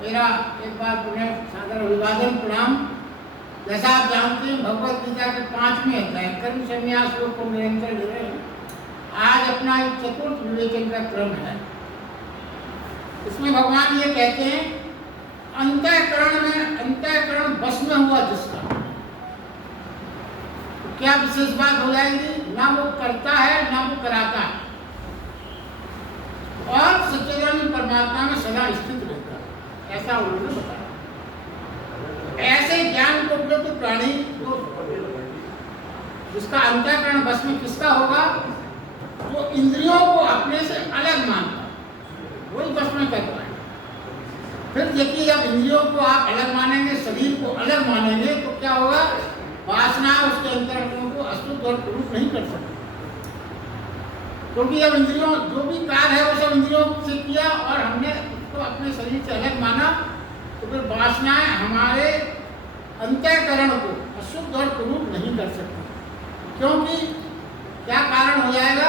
मेरा एक बार पुनः सादर अभिवादन प्रणाम। जैसा आप जानते हैं भगवत गीता के 5वें अध्याय कर्म संन्यास योग को निरंतर ले रहे हैं। आज अपना एक चतुर्थ विवेचन का क्रम है। इसमें भगवान ये कहते हैं अंतःकरण बस में हुआ जिसका, तो क्या विशेष बात हो जाएगी? ना वो करता है ना वो कराता है और सच्चिदानंद परमात्मा में सदा स्थित रहता है, ऐसा उन्होंने बताया। ऐसे ज्ञान को उपलब्ध प्राणी को जिसका अंतःकरण बस में किसका होगा? जो इंद्रियों को अपने से अलग मानता है, वही बस में कर पाएगा। फिर देखिए, जब इंद्रियों को आप अलग मानेंगे, शरीर को अलग मानेंगे, तो क्या होगा? वासना उसके अंतःकरण को अशुद्ध और प्ररूप नहीं कर सकती, क्योंकि अब इंद्रियों जो भी कार्य है वो सब इंद्रियों से किया और हमने उसको अपने शरीर से अलग माना, तो फिर वासनाएं हमारे अंतःकरण को अशुद्ध और प्ररूप नहीं कर सकती। क्योंकि क्या कारण हो जाएगा?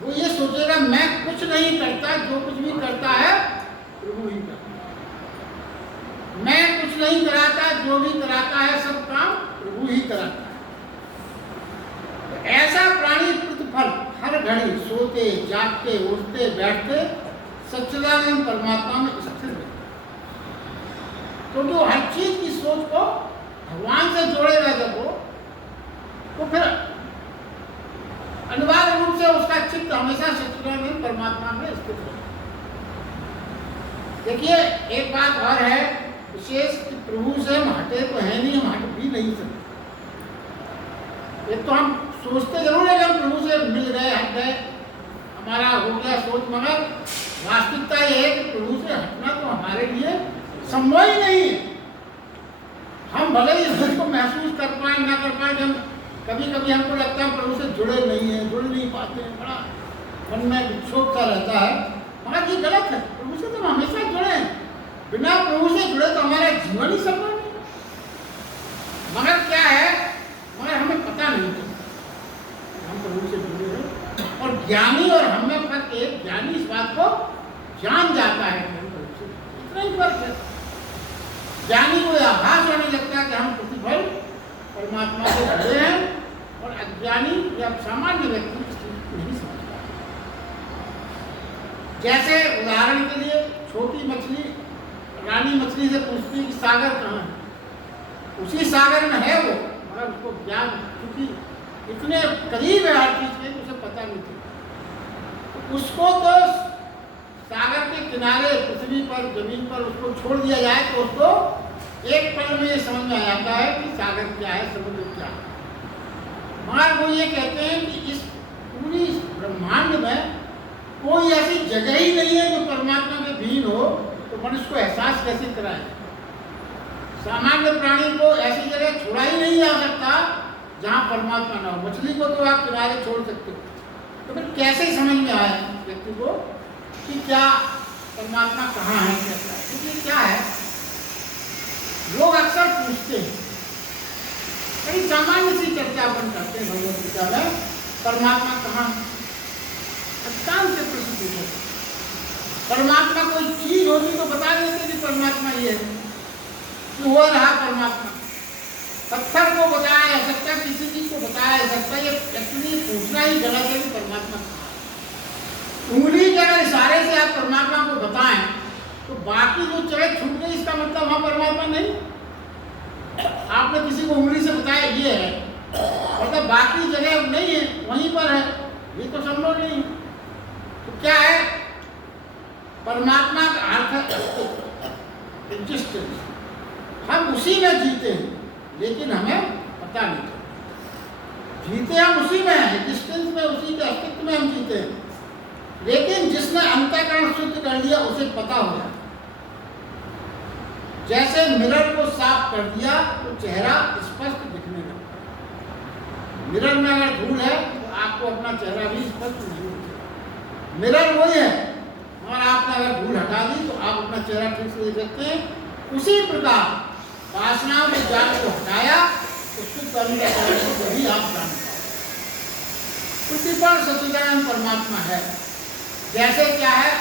वो ये सोचेगा मैं कुछ नहीं करता, जो कुछ भी करता है प्रभु ही करता है। मैं कुछ नहीं कराता, जो भी कराता है सब काम प्रभु ही कराता है। तो ऐसा प्राणी प्रतिफल हर घड़ी सोते जागते उठते बैठते सच्चिदानंद परमात्मा में स्थिर रहता है, क्योंकि वो हर चीज की सोच को भगवान से जोड़ेगा जब वो, तो फिर अनिवार्य रूप से उसका चित्त हमेशा सच्चिदानंद परमात्मा में स्थित रहता है। देखिए, एक बात और है विशेष कि प्रभु से हम हटे तो है नहीं, हम हट भी नहीं सकते। एक तो हम सोचते जरूर है कि हम प्रभु से मिल गए, हट गए, हमारा हो गया सोच, मगर वास्तविकता यह है कि प्रभु से हटना तो हमारे लिए संभव ही नहीं है। हम भले ही इसको महसूस कर पाए ना कर पाए, हम कभी कभी हमको लगता है प्रभु से जुड़े नहीं पाते हैं, बड़ा मन में विक्षोभ सा रहता है, मगर ये गलत है। प्रभु से तो हम हमेशा जुड़े हैं, बिना प्रभु से जुड़े तो हमारा जीवन ही संभव नहीं। मगर क्या है, मगर हमें पता नहीं था हम प्रभु से जुड़े हैं। और ज्ञानी और हमें फर्क है, ज्ञानी इस बात को जान जाता है कि हम प्रभु से, इतना ही फर्क है। ज्ञानी को आभास होने लगता है कि हम प्रतिफल परमात्मा से जुड़े हैं, और अज्ञानी या सामान्य व्यक्ति इस चीज को नहीं समझता। जैसे उदाहरण के लिए छोटी मछली रानी मछली से पूछती है कि सागर कहाँ है, उसी सागर में है वो, मगर उसको ज्ञान क्योंकि इतने करीब है हर चीज के, उसे पता नहीं था। तो उसको तो सागर के किनारे पृथ्वी पर जमीन पर उसको छोड़ दिया जाए तो उसको एक पल में ये समझ में आ जाता है कि सागर क्या है, समुद्र क्या है। मगर वो ये कहते हैं कि इस पूरी ब्रह्मांड में कोई ऐसी जगह ही नहीं है जो परमात्मा के भीन हो, तो मनुष्य को एहसास कैसे कराए? सामान्य प्राणी को ऐसी जगह छोड़ा ही नहीं जा सकता जहाँ परमात्मा ना हो। मछली को तो आप किनारे छोड़ सकते हो, तो फिर कैसे समझ में आए व्यक्ति को कि क्या परमात्मा कहाँ है, कैसा है? क्योंकि क्या है, लोग अक्सर पूछते हैं, कई सामान्य सी चर्चा अपन करते हैं भगवत गीता में, परमात्मा कहाँ है? अधिकांश से प्रश्न पूछो, परमात्मा कोई चीज होती तो बता देते कि परमात्मा ये है, कि हो रहा परमात्मा। पत्थर को बताया जा सकता, किसी चीज को बताया जा सकता, ये एक्चुअली पूछना ही गलत है कि परमात्मा कहाँ है। उंगली के अगर इशारे से आप परमात्मा को बताएं तो बाकी जो जगह छूट गई, इसका मतलब वहां परमात्मा नहीं। आपने किसी को उंगली से बताया ये है, मतलब बाकी जगह नहीं है, वहीं पर है, ये तो संभव नहीं। तो क्या है, परमात्मा का अर्थ है एग्जिस्टेंस। हम उसी में जीते हैं, लेकिन हमें पता नहीं चलता। जीते हम उसी में हैं, एग्जिस्टेंस में, उसी के अस्तित्व में हम जीते हैं, लेकिन जिसने अंतःकरण शुद्ध कर लिया उसे पता हो जाए। जैसे मिरर को साफ कर दिया तो चेहरा स्पष्ट दिखने लगता। मिरर में अगर धूल है तो आपको अपना चेहरा भी स्पष्ट नहीं दिखेगा। मिरर वही है, और आपने अगर धूल हटा दी तो आप अपना चेहरा ठीक से देख सकते हैं। उसी प्रकार वासनाओं के जाल को हटाया तो शुद्ध अंतःकरण को वही आप जान पाओ। प्रतिफल सच्चिदानंद परमात्मा है। जैसे क्या है,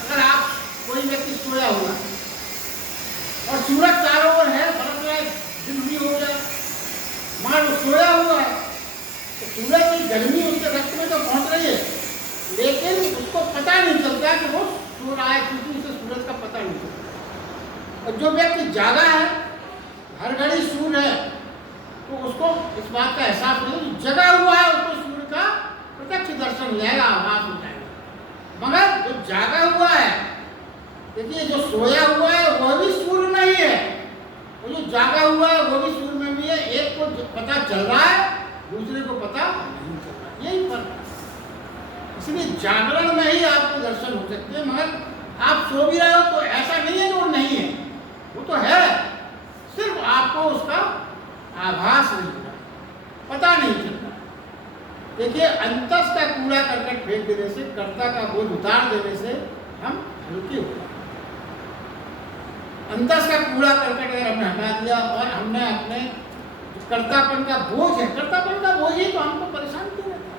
अगर आप कोई व्यक्ति सोया हुआ है, क्योंकि उसे सूरज का पता नहीं चलता। और जो व्यक्ति जागा है, हर घड़ी सूर्य है, तो उसको इस बात का एहसास नहीं, जगा हुआ है उसको सूर्य का प्रत्यक्ष दर्शन हो जाएगा, आभास हो जाएगा। मगर जो जागा हुआ है, देखिए जो सोया हुआ है वह भी सूर्य नहीं है, और जो जागा हुआ है वो भी सूर्य में भी है। एक को पता चल रहा है, दूसरे को पता नहीं चल रहा, यही फर्क है। इसलिए जागरण में ही आपको दर्शन हो सकते हैं, मगर आप सो भी रहे हो तो ऐसा नहीं है कि वो नहीं है, वो तो है, सिर्फ आपको उसका आभास नहीं हो रहा, पता नहीं चल रहा। देखिए अंतस का कूड़ा करकट फेंक देने से, कर्ता का बोझ उतार देने से हम हल्के हो जाते। अंतस का कूड़ा करकट अगर हमने हटा दिया और हमने अपने कर्तापन का बोझ है, कर्तापन का बोझ ही तो हमको परेशान क्यों रहता है।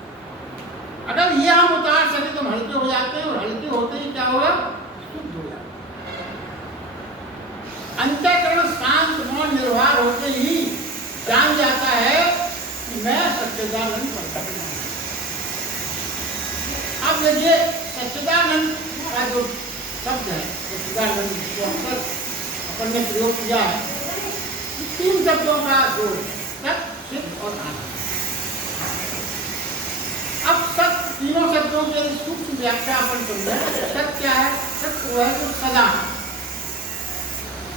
अगर ये हम उतार सके तो हम हल्के हो जाते हैं, और हल्के होते ही क्या होगा, शुद्ध हो जाते। अंतःकरण शांत मौन निर्भर होते ही जान जाता है कि मैं सच्चिदानंद परमात्मा हूं। अब देखिए सच्चिदानंद का जो शब्द है, सच्चिदानंद को अक्सर अपन ने प्रयोग किया है, तीन शब्दों का जोड़, सत, चित और आनंद। अब सत तीनों शब्दों की सूक्ष्म व्याख्या अपन समझे। सत क्या है? सत वो है जो सदा,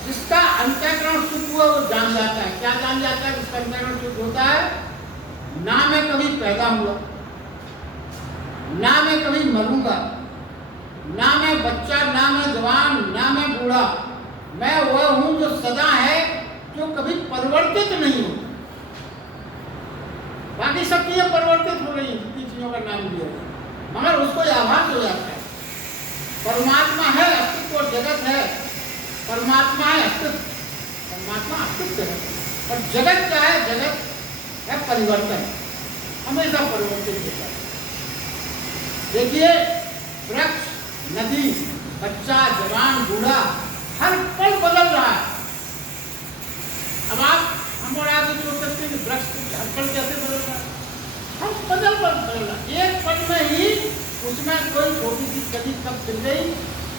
जिसका अंतःकरण शुद्ध हुआ वो जान जाता है। क्या जान जाता है? जिसका अंतःकरण शुद्ध होता है, ना मैं कभी पैदा हुआ, ना मैं कभी मरूंगा, ना मैं बच्चा, ना मैं जवान, ना मैं बूढ़ा, मैं वह हूं जो सदा है, जो कभी परिवर्तित नहीं होता। बाकी सब चीजें परिवर्तित हो रही हैं, जितनी चीजों का नाम दिया है, मगर उसको आभास हो जाता है परमात्मा है, अस्तित्व और जगत है। परमात्मा है अस्तित्व, परमात्मा अस्तित्व है, और जगत क्या है? जगत है परिवर्तन, हमेशा परिवर्तित होता है। देखिए वृक्ष, नदी, बच्चा, जवान, बूढ़ा, हर पल बदल रहा है। अब हम और आप सोच सकते हैं कि वृक्ष हर पल कैसे बदल रहा है? हर बदल रहा है। एक पल में ही उसमें कोई छोटी सी कली कब गिर गई,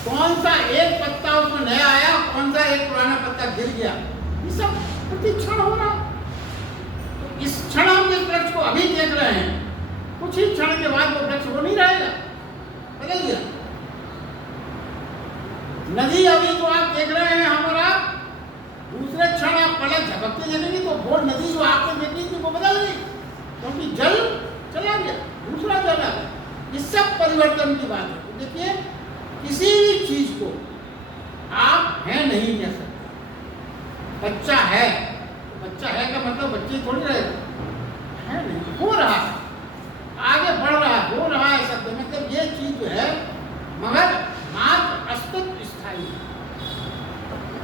कौन सा एक पत्ता उसमें नया आया, कौन सा एक पुराना पत्ता गिर गया, ये सब प्रति क्षण हो रहा। तो इस क्षण हम जिस वृक्ष को अभी देख रहे हैं, कुछ ही क्षण के बाद वो वृक्ष वो नहीं रहेगा, बदल गया। नदी अभी जो आप देख रहे हैं हम और आप, दूसरे क्षण आप पलक झपकते देखेंगे तो वो नदी जो आपने देखी थी वो बदल गई, क्योंकि जल चला गया, दूसरा जल आ गया। इस सब परिवर्तन की बात है। तो देखिए किसी भी चीज को आप है नहीं कह सकते। बच्चा है, बच्चा है का मतलब बच्चे थोड़ी रहेगा, है नहीं, हो रहा है, आगे बढ़ रहा है, हो रहा है शब्द, मतलब ये चीज जो है, मगर मात्र अस्तित्व स्थायी है।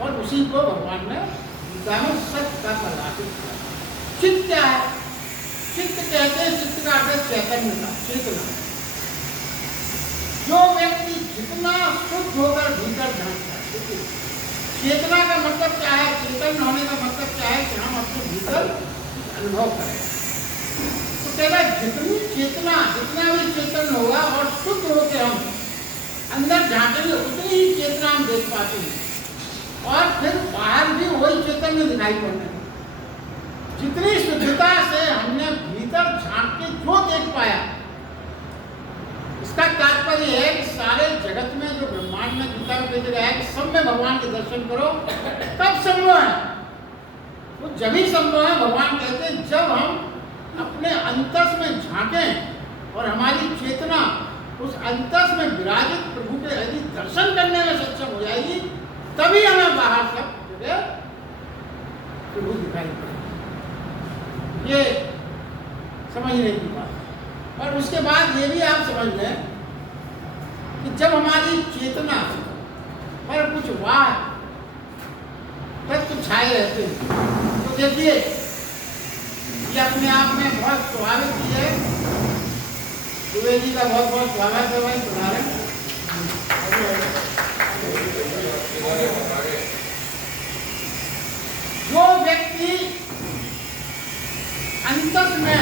और उसी को भगवान ने गीता में सत्य का परिभाषित किया। चित्त क्या है? चित्त कहते हैं, चित्त का अर्थ चैतन्य का, चेतना। जो व्यक्ति जितना शुद्ध होकर भीतर झांकता है, चेतना का मतलब क्या है? चेतन होने का मतलब क्या है? कि हम अपने भीतर अनुभव करें। तो कहना जितनी चेतना, जितना भी चेतन होगा और शुद्ध होकर हम अंदर झांकेंगे, उतनी ही चेतना हम देख पाते हैं, और फिर बाहर भी वही चैतन्य दिखाई पड़ता है। जितनी शुद्धता से हमने भीतर झांक के जो देख पाया, इसका तात्पर्य है कि सारे जगत में जो ब्रह्मांड में गीता में कहा गया है कि सब में भगवान के दर्शन करो, कब संभव है? वो जब ही संभव है, भगवान कहते हैं, जब हम अपने अंतस में झांकें और हमारी चेतना उस अंतस में विराजित प्रभु के यदि दर्शन करने में सक्षम हो जाएगी, तभी हमें बाहर सब जगह प्रभु दिखाई पड़ेगा। ये समझने की बात है। और उसके बाद ये भी आप समझ लें कि जब हमारी चेतना पर कुछ वाह तत्व छाए रहते हैं, तो देखिए ये अपने आप में बहुत स्वाभाविक चीज है। द्विवेदी का बहुत बहुत स्वागत है भाई, उदाहरण। जो व्यक्ति अंतस में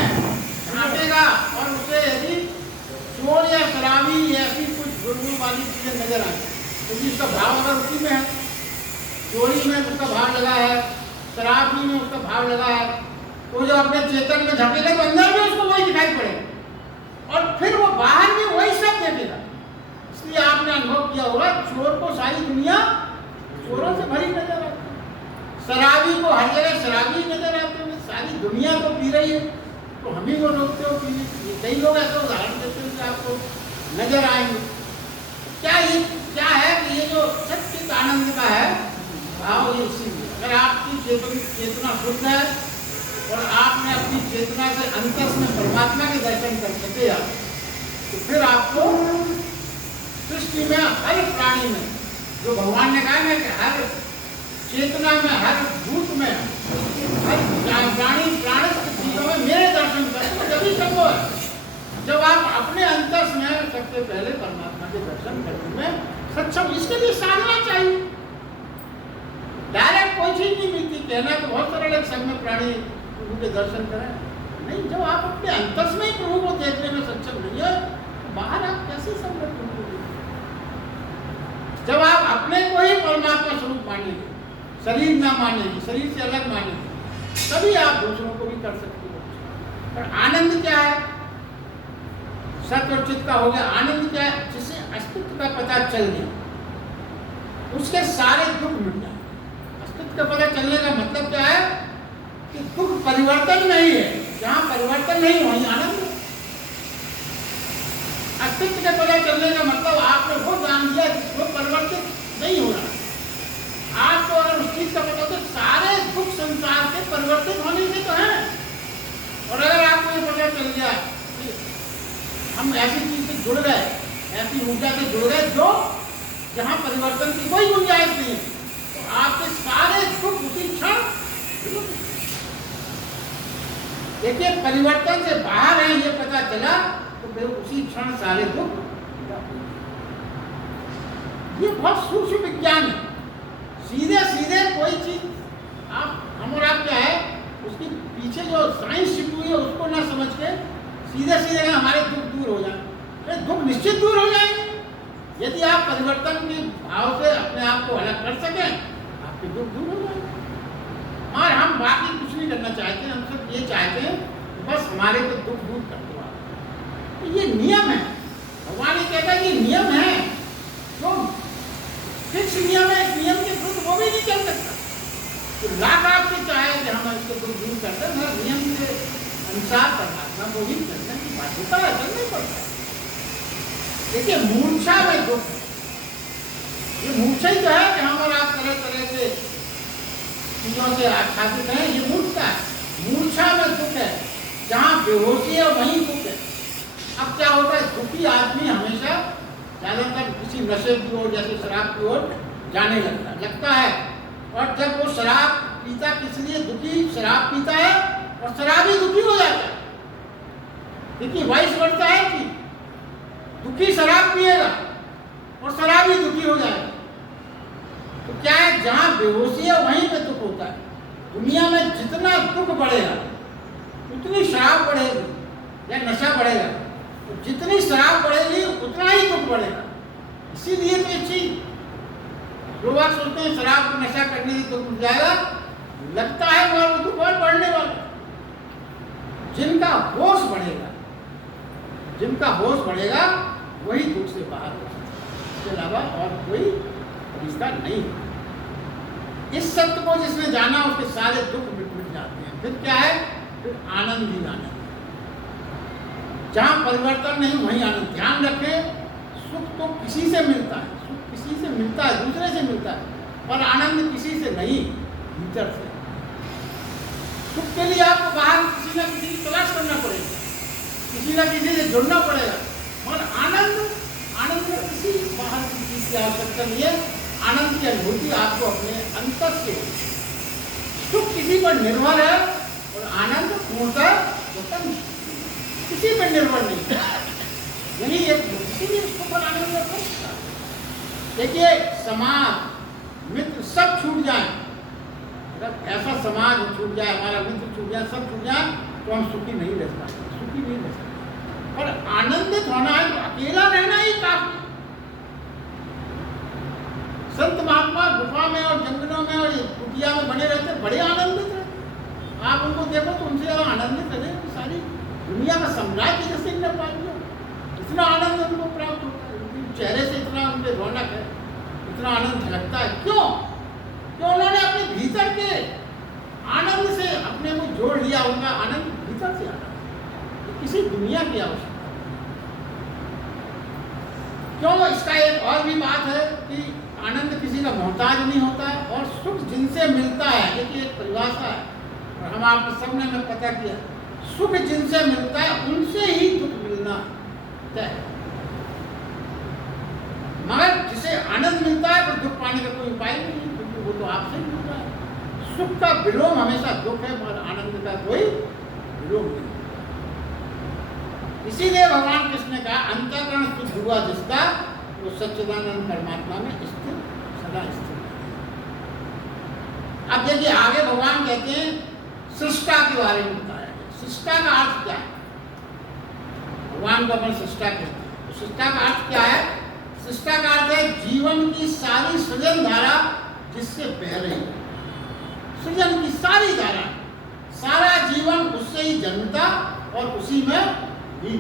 झांकेगा और उसे यदि चोर या शराबी ऐसी कुछ गुरुओं वाली चीजें नजर आए, क्योंकि उसका भाव अगर उसी में है, चोरी में उसका भाव लगा है, शराबी में उसका भाव लगा है, तो जो अपने चेतन में झकेगा तो अंदर में उसको वही दिखाई पड़ेगा और फिर वो बाहर में वही सब देखेगा। इसलिए आपने अनुभव किया होगा, चोर को सारी दुनिया चोरों से भरी नजर आती है, शराबी को हर जगह शराबी नजर आते हैं, सारी दुनिया तो पी रही है तो हम ही को रोकते हो पीने के लिए। कई लोग ऐसे उदाहरण देते हैं कि आपको नजर आएंगे। क्या है कि ये जो सच्चित आनंद का है भाव, ये इसीलिए अगर आपकी चेतना शुद्ध है और आपने अपनी चेतना से अंतस में परमात्मा के दर्शन कर सके आप, तो फिर आपको सृष्टि में हर प्राणी में, जो भगवान ने कहा है कि हर चेतना में, हर भूत में, हर प्राणी जीवों में मेरे दर्शन करते तभी संभव है जब आप अपने अंतस में सबसे पहले परमात्मा के दर्शन करने में सक्षम। इसके लिए साधना चाहिए, डायरेक्ट कोई चीज नहीं मिलती। कहना तो बहुत सरल है, सब में प्राणी प्रभु के दर्शन करें, नहीं, जब आप अपने अंतस में ही प्रभु को देखने में सक्षम नहीं है तो बाहर आप कैसे समझ प्रभु को देखेंगे? जब आप अपने को ही परमात्मा स्वरूप मानेंगे, शरीर ना मानेंगे, शरीर से अलग मानेंगे, तभी आप दूसरों को भी कर सकते हो। पर आनंद क्या है? सत्य और चित्त का हो गया। आनंद क्या है? जिसे अस्तित्व का पता चल गया, उसके सारे दुख मिट जाए। अस्तित्व का पता चलने का मतलब क्या है कि दुख परिवर्तन नहीं है, जहां परिवर्तन नहीं वहीं आनंद। अस्तित्व का पता चलने का मतलब आपने वो जान लिया जो परिवर्तित नहीं हो रहा। आपको अगर उस चीज का पता तो सारे दुख संसार के परिवर्तित होने से तो है। और अगर आपको ये पता चल गया कि हम ऐसी चीज से जुड़ गए, ऐसी ऊर्जा से जुड़ गए जो जहां परिवर्तन की कोई गुंजाइश नहीं है, तो आपके सारे दुख उसी क्षण। देखिए, परिवर्तन से बाहर है ये पता चला तो फिर उसी क्षण सारे दुख। ये बहुत सूक्ष्म विज्ञान है। सीधे सीधे कोई चीज हम और आप क्या है, उसके पीछे जो साइंस छिपी हुई है उसको ना समझ के सीधे सीधे हमारे दुख दूर हो जाए। दुख निश्चित दूर हो जाएंगे यदि आप परिवर्तन के भाव से अपने आप को अलग कर सके, आपके दुख दूर हो जाएंगे। और हम बाकी कुछ नहीं करना चाहते, हम सब ये चाहते हैं बस हमारे को दुख दूर कर दो। तो ये नियम है, भगवान ये कहता है ये नियम है, जो फिक्स नियम है, इस नियम के विरुद्ध वो भी नहीं चल सकता। तो लाख आपसे चाहे कि हम इसको दुख दूर करते हैं, नियम के अनुसार परमात्मा को भी चलने की बाध्यता है, चलना पड़ता है। देखिए, मूर्छा में दुख, ये मूर्छा ही तो है कि हम और आप तरह तरह के चीजों से आच्छादित हैं, ये मूर्छा है। मूर्छा में दुख है, जहाँ बेहोशी है वहीं दुख है। अब क्या होता है, दुखी आदमी हमेशा ज्यादातर किसी नशे की ओर, जैसे शराब की ओर जाने लगता है। और जब वो शराब पीता, किस लिए दुखी शराब पीता है और शराबी दुखी हो जाता है। देखिए, वाइस बढ़ता है कि दुखी शराब पिएगा और शराबी दुखी हो जाएगा। तो क्या है, जहां बेहोशी है वहीं पे दुख होता है। दुनिया में जितना दुख बढ़ेगा उतनी शराब बढ़ेगी या नशा बढ़ेगा, तो जितनी शराब बढ़ेगी उतना ही दुख बढ़ेगा। इसीलिए तो ये चीज लोग सोचते हैं शराब को नशा करने से दुख मिट जाएगा, लगता है मगर वो दुख और बढ़ने वाला। जिनका होश बढ़ेगा, जिनका होश बढ़ेगा वही दुख से बाहर हो सकता है, इसके अलावा और कोई रिश्ता नहीं। इस सत्य को जिसने जाना उसके सारे दुख मिट जाते हैं। फिर क्या है, फिर आनंद ही आनंद। जहां परिवर्तन नहीं वहीं आनंद। ध्यान रखें, सुख तो किसी से मिलता है, सुख किसी से मिलता है, दूसरे से मिलता है, पर आनंद किसी से नहीं, भीतर से। सुख के लिए आपको बाहर किसी न किसी की तलाश करना पड़ेगा, किसी न किसी से जुड़ना पड़ेगा। और आनंद में किसी बाहर की चीज की आवश्यकता नहीं है। आनंद की अनुभूति आपको अपने अंतर से। सुख किसी पर निर्भर है और आनंद पूर्णतः स्वतंत्र, किसी पर निर्भर नहीं। यही एक इसीलिए उसको पर आनंद रखा। देखिए, समाज मित्र सब छूट जाए, अगर ऐसा समाज छूट जाए, हमारा मित्र छूट जाए, सब छूट जाए, तो हम सुखी नहीं रह सकते, सुखी नहीं रह सकते। और आनंदित होना है तो अकेला रहना ही काफी। संत महात्मा गुफा में और जंगलों में और कुटिया में बने रहते, बड़े आनंदित रहते। आप उनको देखो तो उनसे ज़्यादा आनंदित रहे। सारी दुनिया का सम्राज्य जैसे इन्हें पा लिया, इतना आनंद उनको प्राप्त होता है, उनके चेहरे से इतना उनके रौनक है, इतना आनंद झलकता है। क्यों? क्यों? उन्होंने अपने भीतर के आनंद से अपने को जोड़ लिया। उनका आनंद भीतर से आता है, तो किसी दुनिया की आवश्यकता। क्यों? इसका एक और भी बात है कि आनंद किसी का मोहताज नहीं होता है, और सुख जिनसे मिलता है, देखिए एक परिभाषा है और हम आपके सबने में पता किया, सुख जिनसे मिलता है उनसे ही दुख मिलना तय है। मगर जिसे आनंद मिलता है वो दुख पाने का कोई उपाय नहीं, क्योंकि वो तो आपसे ही मिलता है। सुख का विलोम हमेशा दुख है, मगर आनंद का कोई विलोम नहीं। इसीलिए भगवान कृष्ण ने कहा, अंतःकरण शुद्ध हुआ जिसका, वो सच्चिदानंद परमात्मा में स्थिर, सदा स्थिर। अब देखिए आगे भगवान कहते हैं सृष्टा के बारे में बताया है। सृष्टा का अर्थ क्या है? भगवान को अपन सृष्टा कहते हैं। तो सृष्टा का अर्थ क्या है? सृष्टा का अर्थ है जीवन की सारी सृजन धारा जिससे बह रही है। सृजन की सारी धारा, सारा जीवन उससे ही जन्मता और उसी में भी।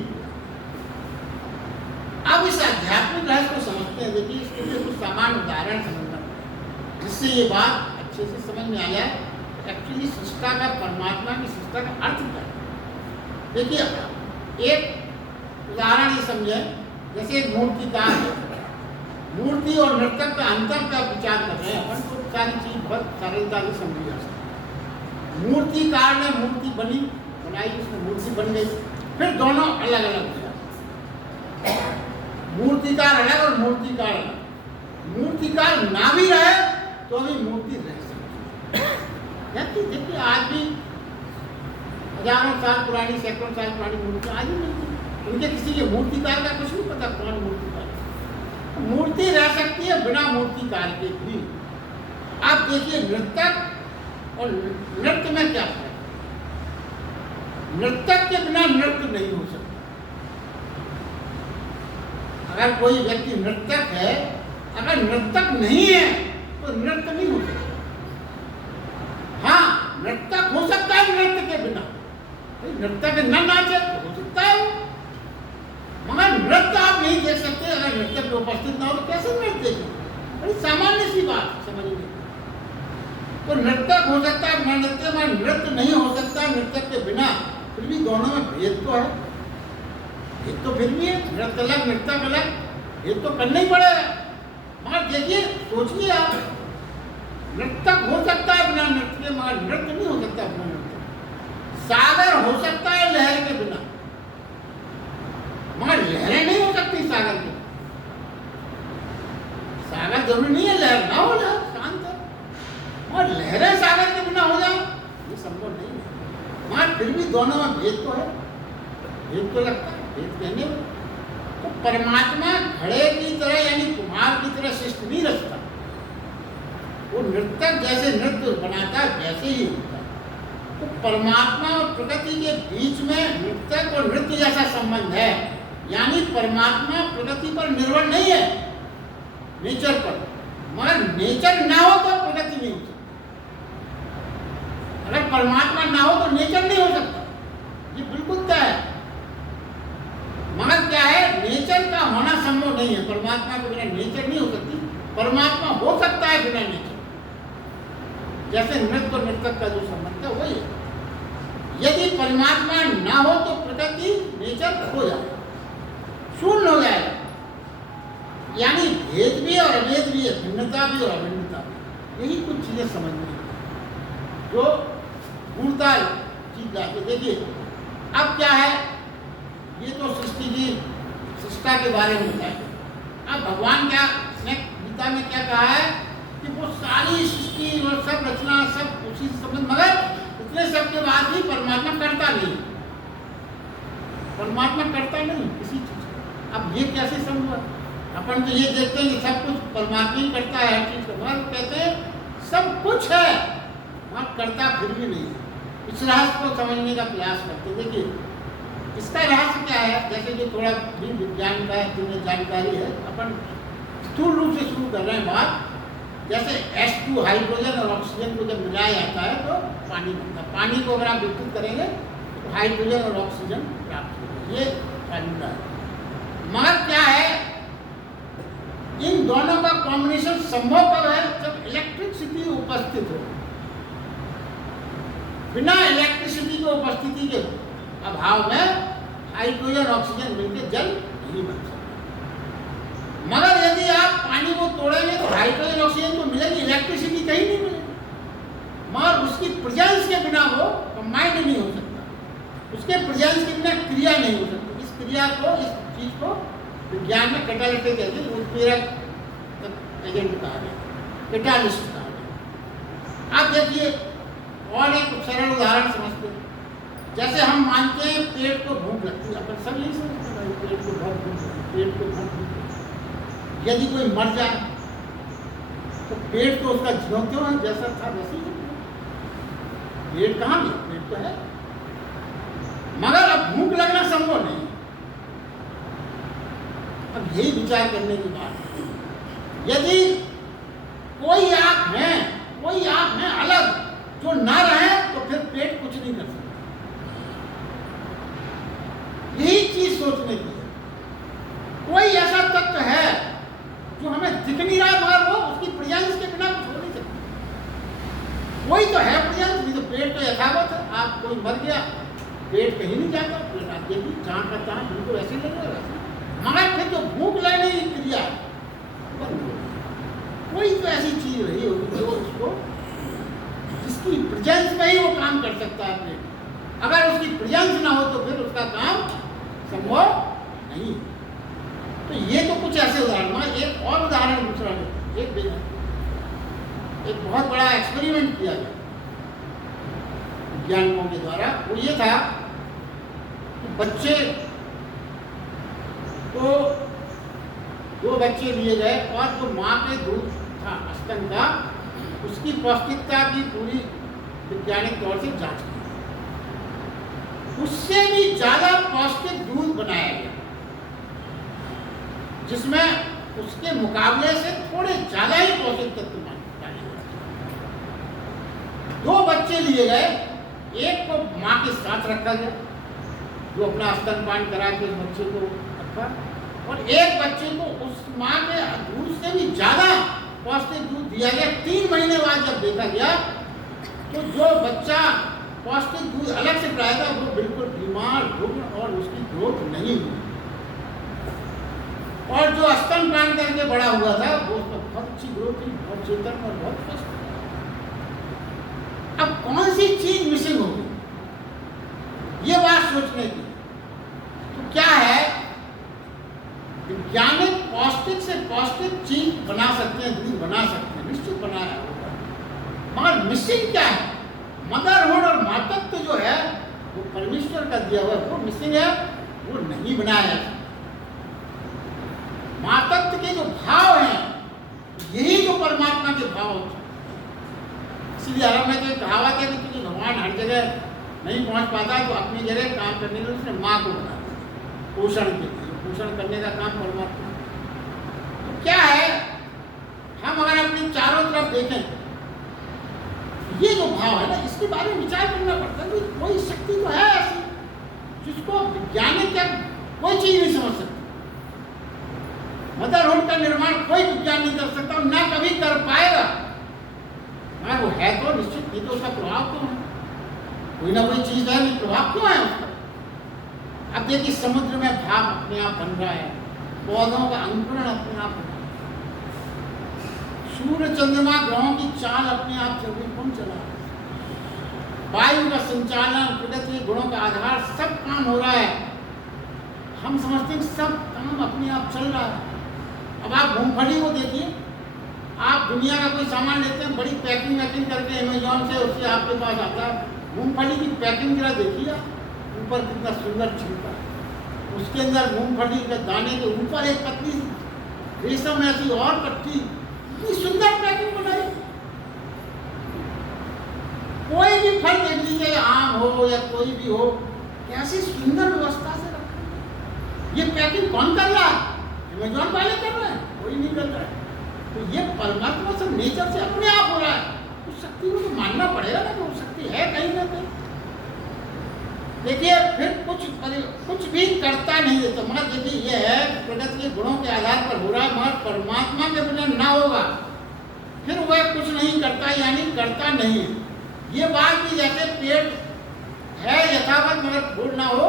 अब इस आध्यात्मिक रहस्य को समझते हैं। देखिए इसके लिए कुछ सामान्य उदाहरण समझना पड़ेगा, जिससे ये बात अच्छे से समझ में आ जाए एक्चुअली सृष्टा का, परमात्मा की सृष्टा का अर्थ क्या है। देखिए एक उदाहरण ये समझे, जैसे एक मूर्तिकार है, मूर्ति और नर्तक का अंतर का विचार कर रहे हैं अपन, तो सारी चीज बहुत सरलता से समझी जा सकती। मूर्तिकार ने मूर्ति बनाई, उसमें मूर्ति बन गई, फिर दोनों अलग अलग हो जाते। मूर्तिकार अलग और मूर्तिकार अलग। मूर्तिकार ना भी रहे तो अभी मूर्ति रह सकती है। देखिए आज भी हजारों साल पुरानी, सैकड़ों साल पुरानी मूर्ति आज भी मिलती है। उनके किसी के मूर्तिकार का कुछ नहीं पता कौन मूर्तिकार है। मूर्ति रह सकती है बिना मूर्तिकार के भी। आप देखिए नृत्यक और नृत्य में क्या फर्क है? नृत्यक के बिना नृत्य नहीं हो सकता। अगर कोई व्यक्ति नृत्यक है, अगर नृत्यक नहीं है तो नृत्य नहीं हो सकता। हाँ, नृत्यक हो सकता है नृत्य के बिना, नृत्यक न नाचे तो हो सकता है, मगर नृत्य आप नहीं देख सकते। अगर नृत्य पे उपस्थित ना हो तो कैसे नृत्य देखेंगे? बड़ी सामान्य सी बात समझिए। तो नृत्यक हो सकता है बिना नृत्य, मगर नृत्य नहीं हो सकता नृत्य के बिना। फिर भी दोनों में भेद तो है, भेद तो फिर भी है। नृत्य अलग, नृत्यक अलग, भेद तो करना ही पड़ेगा। मगर देखिए, सोचिए आप, नृत्यक हो सकता है बिना नृत्य के, मगर नृत्य नहीं हो सकता बिना नृत्य। सागर हो सकता है लहर के बिना, मगर लहरें नहीं हो सकती सागर के। सागर जरूरी नहीं है लहर ना हो जाए, शांत है, और लहरें सागर के बिना हो जाए ये संभव नहीं है। मगर फिर भी दोनों में भेद तो है, भेद तो लगता है, भेद कहने में। तो परमात्मा घड़े की तरह यानी कुम्हार की तरह शिष्ट नहीं रचता। वो नृत्यक जैसे नृत्य बनाता है वैसे ही होता है। तो परमात्मा और प्रकृति के बीच में नृत्यक और नृत्य जैसा संबंध है, यानी परमात्मा प्रकृति पर निर्भर नहीं है, नेचर पर। मगर नेचर ना हो तो प्रकृति नहीं हो सकती। अगर परमात्मा ना हो तो नेचर नहीं हो सकता, ये बिल्कुल तय है। मगर क्या है, नेचर का होना संभव नहीं है। परमात्मा के बिना नेचर नहीं हो सकती, परमात्मा हो सकता है बिना नेचर। जैसे नृत्य और नृत्यक का जो संबंध है वही है। यदि परमात्मा ना हो तो प्रकृति, नेचर हो जाए, शून्य हो जाएगा। यानी भेद भी और अभेद भी है, भिन्नता भी और अभिन्नता भी। यही कुछ चीजें समझनी है जो गूढ़ता चीज लाते। देखिए अब क्या है, ये तो सृष्टि की सृष्टा के बारे में बताया। अब भगवान क्या ने गीता में क्या कहा है कि वो सारी सृष्टि और सब रचना सब उसी से संबंध, मगर इतने सब के बाद भी परमात्मा करता नहीं, परमात्मा करता नहीं किसी चीज। अब ये कैसे संभव है? अपन तो ये देखते हैं कि सब कुछ परमात्मा ही करता है हर चीज को, मगर कहते हैं सब कुछ है वहाँ करता फिर भी नहीं। इस रहस्य को समझने का प्रयास करते। देखिए इसका रहस्य क्या है, जैसे जो थोड़ा भी विज्ञान का जिन्हें जानकारी है, अपन स्थूल रूप से शुरू कर रहे हैं बात। जैसे H2 हाइड्रोजन और ऑक्सीजन को जब मिलाया जाता है तो पानी बनता है। पानी को अगर आप विकसित करेंगे तो हाइड्रोजन और ऑक्सीजन प्राप्त होगा, ये फार्मूला है। मगर क्या है, इन दोनों का कॉम्बिनेशन संभव कब है, जब इलेक्ट्रिसिटी उपस्थित हो। बिना इलेक्ट्रिसिटी की उपस्थिति के अभाव में हाइड्रोजन ऑक्सीजन मिलकर जल नहीं बन सकता। मगर यदि आप पानी को तोड़ेंगे तो हाइड्रोजन ऑक्सीजन तो मिलेगी, इलेक्ट्रिसिटी कहीं नहीं मिलेगी। मगर उसकी प्रेजेंस के बिना वो कंबाइंड नहीं हो सकता, उसके प्रेजेंस के बिना क्रिया नहीं हो सकती। इस क्रिया को, इस चीज को विज्ञान में कैटालिटिक कहते हैं, उत्प्रेरक एजेंट कहा गया, कैटालिस्ट कहा गया। आप देखिए और एक सरल उदाहरण समझते हैं। जैसे हम मानते हैं पेट को भूख लगती है, अपन सब यही समझते हैं पेट को बहुत भूख लगती है, पेट को बहुत भूख लगती है। यदि कोई मर जाए तो पेट तो उसका ज्यों क्यों है, जैसा था वैसे ही है। पेट कहाँ गया, पेट तो है, मगर अब भूख लगना संभव नहीं। अब यही विचार करने की बात है। यदि कोई आप है अलग जो ना रहे तो फिर पेट कुछ नहीं कर सकता। यही चीज सोचने की है। कोई ऐसा तत्व है जो हमें दिख नहीं रहा, मगर वो उसकी प्रेजेंस के बिना कुछ हो नहीं सकता। कोई तो है प्रेजेंस, नहीं तो पेट तो यथावत है। आप कोई मर गया, पेट कहीं नहीं जाता, पेट आप देखिए जहाँ का तहाँ बिल्कुल ऐसे ही लगेगा वैसे, मगर फिर जो भूख लगने की क्रिया कोई तो ऐसी चीज रही होगी जो उसको, जिसकी प्रेजेंस में ही वो काम कर सकता है पेट। अगर उसकी प्रेजेंस ना हो तो फिर उसका काम संभव नहीं। तो ये तो कुछ ऐसे उदाहरण। एक और उदाहरण दूसरा लेते हैं। एक बहुत बड़ा एक्सपेरिमेंट किया गया वैज्ञानिकों के द्वारा। वो ये था कि बच्चे को, 2 बच्चे लिए गए और जो माँ के दूध था, स्तन था, उसकी पौष्टिकता की पूरी वैज्ञानिक तौर से जांच की। उससे भी ज्यादा पौष्टिक दूध बनाया गया, जिसमें उसके मुकाबले से थोड़े ज्यादा ही पौष्टिक तत्व डाले गए। 2 बच्चे लिए गए, एक को माँ के साथ रखा गया जो अपना स्तनपान करा के उस बच्चे को रखा, और एक बच्चे को उस माँ के दूध से भी ज्यादा पौष्टिक दूध दिया गया। 3 महीने बाद जब देखा गया तो जो बच्चा पौष्टिक दूध अलग से पिलाया था वो बिल्कुल बीमार, रुग्ण और उसकी ग्रोथ नहीं हुई, और जो स्तनपान करके बड़ा हुआ था वो उसका बहुत अच्छी ग्रोथ थी, बहुत चेतन और बहुत स्वस्थ। अब कौन सी चीज मिसिंग होगी, ये बात सोचने की। तो क्या है, वैज्ञानिक पौष्टिक से पौष्टिक चीज बना सकते हैं, दूध बना सकते हैं, निश्चित बनाया होगा, मगर मिसिंग क्या है, मदरहुड और मातृत्व जो है वो परमेश्वर का दिया हुआ है, वो मिसिंग है, वो नहीं बनाया जा सकता। मातृत्व के जो भाव हैं यही तो परमात्मा के भाव होते हैं। इसलिए अरब में तो कहावत है कि क्योंकि भगवान हर जगह नहीं पहुंच पाता तो अपनी जगह काम करने के लिए उसने माँ को बना दिया पोषण के लिए। पोषण करने का काम परमात्मा। तो क्या है, हम अगर अपनी चारों तरफ देखें, ये जो भाव है ना, इसके बारे में विचार करना पड़ता है। कोई शक्ति तो है ऐसी जिसको वैज्ञानिक क्या कोई चीज नहीं समझ सकती। मदरहुड का निर्माण कोई विज्ञान नहीं कर सकता और ना कभी कर पाएगा। हाँ, वो है तो निश्चित, नहीं तो उसका प्रभाव क्यों है, कोई ना कोई चीज है, नहीं प्रभाव क्यों है उसका। अब देखिए समुद्र में भाप अपने आप बन रहा है, पौधों का अंकुरण अपने आप बन रहा है, सूर्य चंद्रमा ग्रहों की चाल अपने आप चल रही, कौन चला रहा है, वायु का संचालन, प्रकृति के गुणों का आधार, सब काम हो रहा है। हम समझते हैं सब काम अपने आप चल रहा है। अब आप मूंगफली को देखिए, आप दुनिया का कोई सामान लेते हैं, बड़ी पैकिंग वैकिंग करके अमेजोन से उससे आपके पास आता है। मूंगफली की पैकिंग जरा देखिए, ऊपर कितना सुंदर छिलका, उसके अंदर मूंगफली के दाने के ऊपर एक पतली रेशम ऐसी और पट्टी, इतनी सुंदर पैकिंग बनाई। कोई भी फल देख लीजिए, आम हो या कोई भी हो, कैसी सुंदर व्यवस्था से रखा। ये पैकिंग कौन कर रहा है? अमेजोन वाले कर रहे हैं, कोई नहीं कर रहा है। तो ये परमात्मा सब नेचर से अपने आप हो रहा है। उस शक्ति को तो मानना पड़ेगा ना कि वो शक्ति है कहीं ना कहीं। देखिए फिर कुछ भी करता नहीं है, तो मगर देखिए ये है प्रकृति के गुणों के आधार पर हो रहा है, मगर परमात्मा के बिना ना होगा फिर वह कुछ नहीं करता, यानी करता नहीं है। ये बात भी जैसे पेड़ है यथावत मगर फूल ना हो,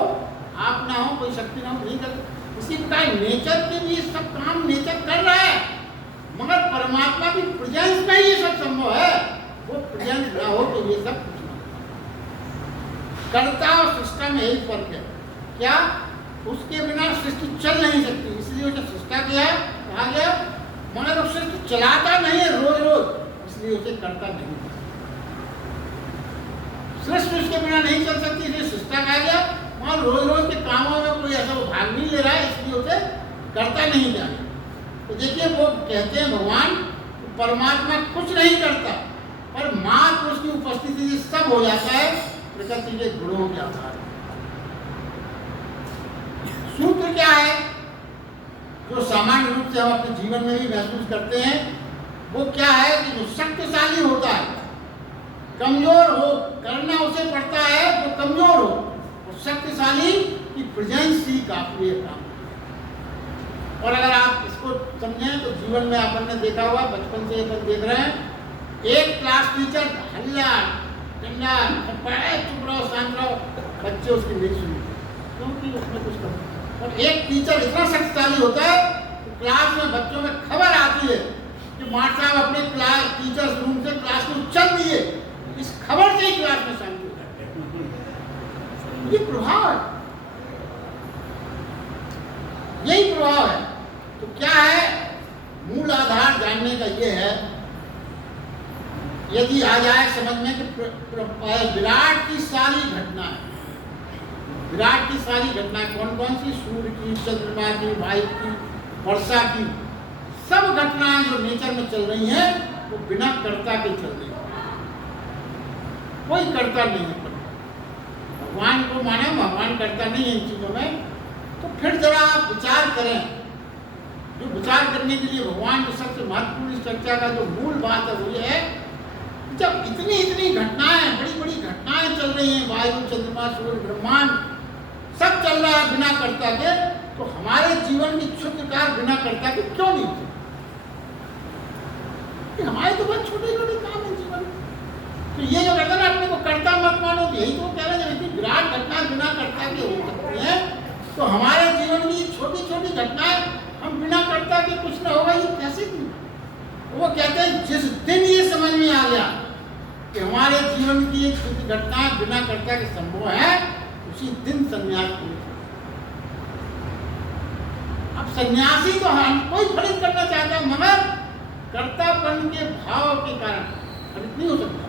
आप ना हो, कोई शक्ति ना हो, नहीं कर। इसी प्रकार नेचर के भी सब काम नेचर कर रहा है, मगर परमात्मा की प्रेजेंस में ये सब संभव है। वो प्रेजेंस ना हो तो ये सब कुछ ना हो। कर्ता और सृष्टा में यही फर्क है। क्या? उसके बिना सृष्टि चल नहीं सकती, इसलिए उसे सृष्टा किया कहा गया, मगर वो सृष्टि चलाता नहीं है रोज रोज, इसलिए उसे करता नहीं। सृष्टि उसके बिना नहीं चल सकती, इसलिए सृष्टा कहा गया, मगर रोज रोज के कामों में कोई ऐसा भाग नहीं ले रहा है, इसलिए उसे करता नहीं जाए। तो देखिए वो कहते हैं भगवान परमात्मा कुछ नहीं करता, पर मात्र उसकी उपस्थिति से सब हो जाता है प्रकृति के गुणों के आधार। सूत्र क्या है जो सामान्य रूप से हम अपने जीवन में भी महसूस करते हैं? वो क्या है कि जो शक्तिशाली होता है कमजोर हो, करना उसे पड़ता है जो कमजोर हो, और शक्तिशाली की प्रेजेंस ही काफी है काम। और अगर आप इसको समझें तो जीवन में अपन ने देखा हुआ, बचपन से अपन देख रहे हैं, एक क्लास टीचर हल्ला डंडा पढ़े चुप रहो शांत रहो, बच्चे उसकी नहीं सुनते क्योंकि उसमें कुछ कर। और एक टीचर इतना शक्तिशाली होता है कि क्लास में बच्चों में खबर आती है कि मास्टर साहब अपने क्लास टीचर्स रूम से क्लास को चल दिए, इस खबर से ही क्लास में शांति हो जाती है। ये प्रभाव है, यही प्रभाव है। तो क्या है मूल आधार जानने का? ये है यदि आ जाए समझ में कि विराट की सारी घटनाएं, विराट की सारी घटनाएं कौन कौन सी? सूर्य की, चंद्रमा की, वायु की, वर्षा की, सब घटनाएं जो नेचर में चल रही हैं वो बिना कर्ता के चल रही है, कोई कर्ता नहीं है। भगवान को माने भगवान कर्ता नहीं है इन चीजों में, तो फिर जरा आप विचार करें। जो विचार करने के लिए भगवान की सबसे महत्वपूर्ण इस चर्चा का जो मूल बात है वो ये है, जब इतनी इतनी घटनाएं, बड़ी बड़ी घटनाएं चल रही हैं, वायु, चंद्रमा, सूर्य, ब्रह्मांड सब चल रहा है बिना कर्ता के, तो हमारे जीवन की क्षुद्र कार्य बिना कर्ता के क्यों नहीं होते? हमारे तो बहुत छोटे छोटे काम है जीवन में। तो ये जो कहते हैं ना अपने को कर्ता मत मानो, यही तो कह रहे हैं जब इतनी विराट घटना बिना कर्ता के हो सकती है, तो हमारे जीवन की छोटी छोटी घटनाएं हम बिना कर्ता के कुछ ना होगा, ये कैसे? वो कहते हैं जिस दिन ये समझ में आ गया कि हमारे जीवन की एक छोटी घटना बिना कर्ता के संभव है, उसी दिन संन्यास पूरी। अब सन्यासी तो हम कोई फलित करना चाहता है, मगर कर्तापन के भाव के कारण फलित नहीं हो सकता।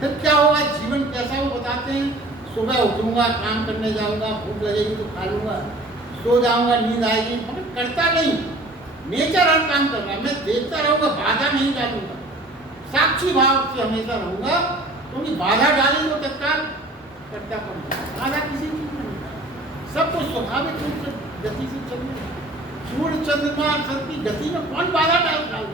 फिर क्या होगा? जीवन कैसा वो बताते हैं, सुबह उठूंगा, काम करने जाऊंगा, भूख लगेगी तो खा लूंगा, सो जाऊंगा, नींद आएगी, मगर करता नहीं। नेचर हर काम कर रहा है, मैं देखता रहूंगा, बाधा नहीं डालूंगा, साक्षी भाव से हमेशा रहूंगा, क्योंकि बाधा डाली तो तत्काल कर्तापन। बाधा किसी चीज में नहीं डाली, सब कुछ स्वाभाविक रूप से गति से चल रहा है। सूर्य चंद्रमा सबकी गति में कौन बाधा डालता है?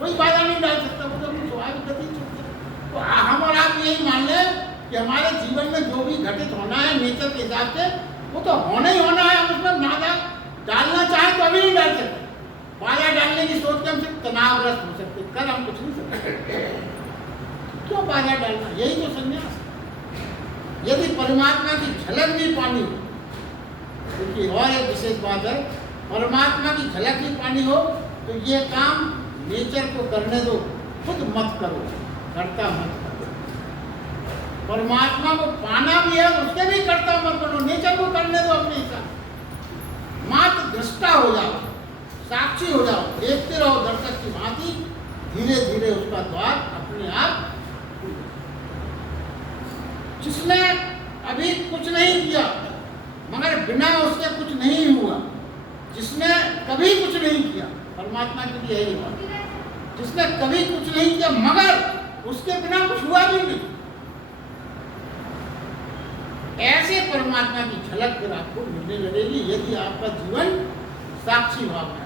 कोई बाधा नहीं डाल सकता, वो तो अपनी स्वाभाविक गति चलती है। तो हम और आप यही मान लें कि हमारे जीवन में जो भी घटित होना है नेचर के हिसाब से, वो तो होना ही होना है। हम उसमें बाधा डालना चाहें तो अभी नहीं डाल सकते। बाधा डालने की सोच के हम सिर्फ तनावग्रस्त हो सकते, कल हम कुछ नहीं सकते। क्यों बाधा डालना? यही तो संन्यास। यदि परमात्मा की झलक भी पानी हो, क्योंकि और एक विशेष बात है, परमात्मा की झलक भी पानी हो तो ये काम नेचर को करने दो, खुद मत करो, करता मत करो। परमात्मा को पाना भी है, उसके भी करता मत करो, नेचर को करने दो अपने हिसाब। मात्र दृष्टा हो जाओ, साक्षी हो जाओ, देखते रहो दर्शक की भांति, धीरे धीरे उसका द्वार अपने आप। जिसने अभी कुछ नहीं किया मगर बिना उसके कुछ नहीं हुआ, जिसने कभी कुछ नहीं किया, परमात्मा के लिए यही बात, जिसने कभी कुछ नहीं किया मगर उसके बिना कुछ हुआ भी नहीं, ऐसे परमात्मा की झलक फिर आपको मिलने लगेगी यदि आपका जीवन साक्षी भाव में।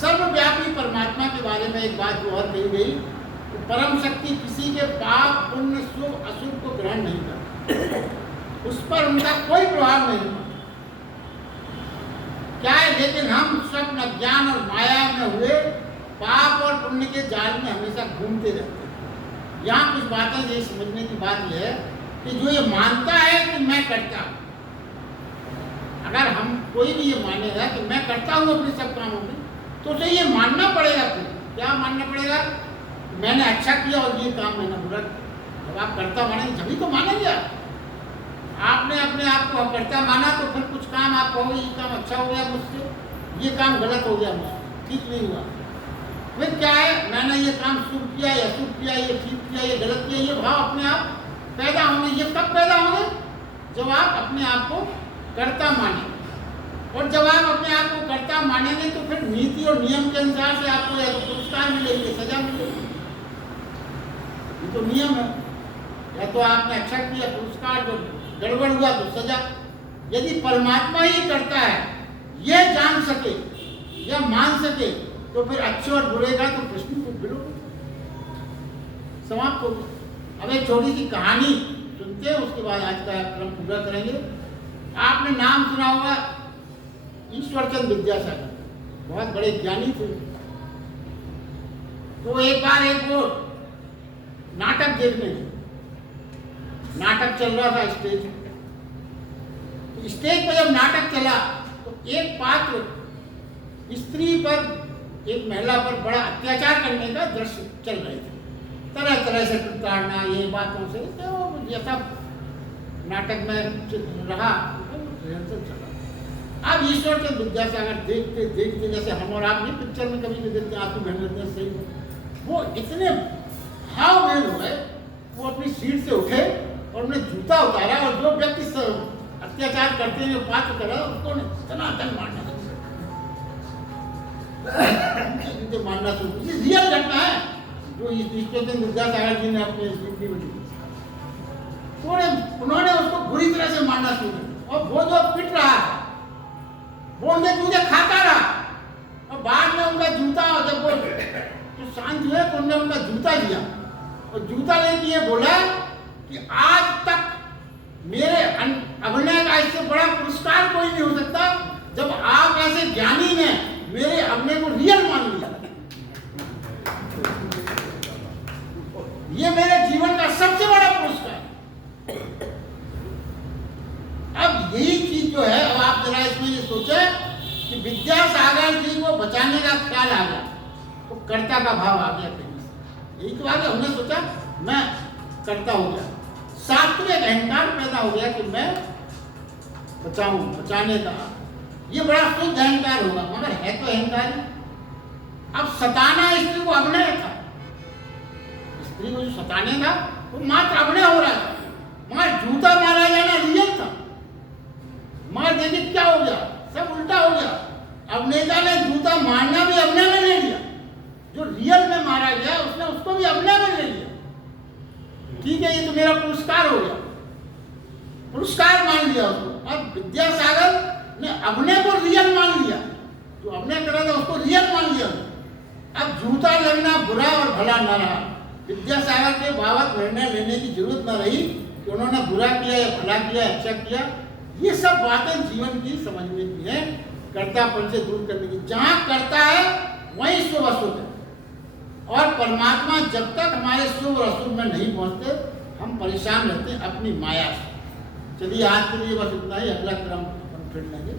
सर्वव्यापी परमात्मा के बारे में एक बात जो और कही गई, तो परम शक्ति किसी के पाप पुण्य शुभ अशुभ को ग्रहण नहीं करती, उस पर उनका कोई प्रभाव नहीं होता। क्या है, लेकिन हम स्वप्न ज्ञान और माया में हुए पाप और पुण्य के जाल में हमेशा घूमते रहते हैं। यहाँ कुछ बातें ये समझने की बात यह है कि जो ये मानता है कि मैं करता हूँ, अगर हम कोई भी ये मानेगा कि मैं करता हूँ अपने सब कामों में, तो उसे ये मानना पड़ेगा। फिर क्या मानना पड़ेगा? मैंने अच्छा किया और ये काम मैंने बुरा किया। जब आप करता मानेंगे तभी तो मानेंगे आप। आपने अपने आप को करता माना तो फिर कुछ काम आप कहोगे ये काम अच्छा हो गया मुझसे, ये काम गलत हो गया मुझसे, ठीक नहीं हुआ। फिर क्या है, मैंने ये काम शुभ किया या अशुभ किया, ये ठीक किया ये गलत किया, ये भाव अपने आप पैदा होंगे। ये कब पैदा होंगे? जब आप अपने आप को कर्ता मानेंगे। और जब आप अपने आप को कर्ता मानेंगे तो फिर नीति और नियम के अनुसार से आपको या तो पुरस्कार मिलेंगे, सजा मिलेगी। ये तो नियम है, या तो आपने अच्छा किया पुरस्कार, जो गड़बड़ हुआ तो सजा। यदि परमात्मा ही करता है, यह जान सके या मान सके, तो फिर अच्छे और बुरे का तो प्रश्न को बिलो समाप्त हो गया। अब एक छोटी सी कहानी सुनते हैं, उसके बाद आज का क्रम पूरा करेंगे। आपने नाम सुना होगा ईश्वरचंद विद्यासागर, बहुत बड़े ज्ञानी थे। तो एक बार एक वो नाटक देखने गए। नाटक चल रहा था स्टेज पर। जब नाटक चला तो एक पात्र स्त्री पर, एक महिला पर बड़ा अत्याचार करने का दृश्य चल रहे थे। तरह तरह से प्रताड़ना, ये बातों से तो जैसा नाटक में रहा चला। अब ईश्वरचंद विद्यासागर देखते देखते, जैसे हम और आप नहीं पिक्चर में कभी भी देखते आंसू बहने लगते हैं, सही वो इतने भाव में हुए, वो अपनी सीट से उठे और उन्हें जूता उतारा, और जो व्यक्ति अत्याचार करते हुए पात्र करा उसको धनाधन मारना शुरू मानना शुरू। ये रियल घटना है जो ईश्वरचंद विद्यासागर जी ने अपने जिंदगी में दी। तो उन्होंने उसको बुरी तरह से मारना शुरू किया, और वो जो पिट रहा है वो उनके जूते खाता रहा। और बाद में उनका जूता, जब वो तो शांत हुए तो उन्होंने उनका जूता लिया, और जूता लेके ये बोला कि आज तक मेरे अभिनय का इससे बड़ा पुरस्कार कोई नहीं हो सकता, जब आप ऐसे ज्ञानी ने मेरे अभिनय को रियल मान लिया। ये मेरे जीवन का सबसे बड़ा पुरस्कार। अब यही चीज जो है, अब आप जरा इसमें ये सोचे कि विद्यासागर जी को बचाने का ख्याल आ गया, तो कर्ता का भाव आ गया कहीं से। यही तो आ गया, हमने सोचा मैं कर्ता हो गया, सात्विक अहंकार पैदा हो गया कि मैं बचाऊं, बचाने का। ये बड़ा शुद्ध अहंकार होगा, मगर है तो अहंकार। अब सताना स्त्री को अभिनय था, स्त्री को जो सताने था वो मात्र अभिनय हो रहा था, मगर जूता मारा जाना रियल था। मगर देखिए क्या हो गया, सब उल्टा हो गया। अभिनेता ने जूता मारना भी अभिनय में ले लिया, जो रियल में मारा गया उसने उसको भी अभिनय में ले लिया। ठीक है, ये तो मेरा पुरस्कार हो गया, पुरस्कार मान लिया उसको। और विद्यासागर ने अभिनय को रियल मान लिया, जो अभिनय कर रहा था उसको रियल मान लिया। अब जूता लगना बुरा और भला न रहा। विद्यासागर के बाबत निर्णय लेने की जरूरत न रही कि उन्होंने बुरा किया या भला किया, अच्छा किया। ये सब बातें जीवन की समझने की है, कर्तापन से दूर करने की। जहाँ करता है वहीं शुभ अशुभ है, और परमात्मा जब तक हमारे शुभ और अशुभ में नहीं पहुँचते, हम परेशान रहते हैं अपनी माया से। चलिए आज के लिए बस इतना ही, अगला क्रम हम फिर लेंगे।